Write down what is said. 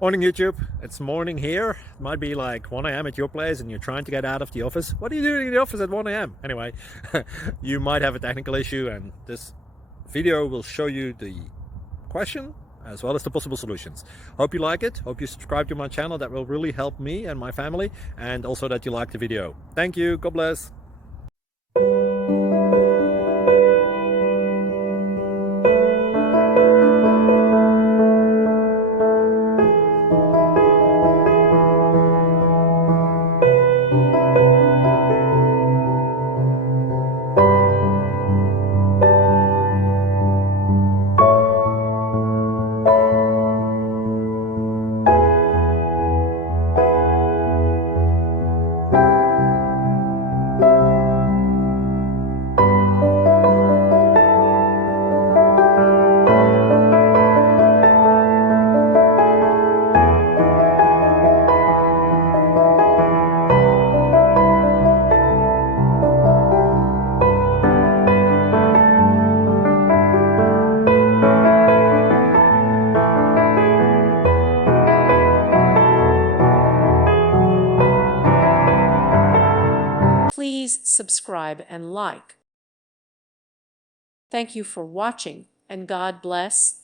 Morning YouTube, it's morning here. It might be like 1 a.m. at your place and you're trying to get out of the office. What are you doing in the office at 1 a.m.? Anyway, you might have a technical issue and this video will show you the question as well as the possible solutions. Hope you like it, hope you subscribe to my channel. That will really help me and my family, and also that you like the video. Thank you, God bless. Please subscribe and like. Thank you for watching, and God bless.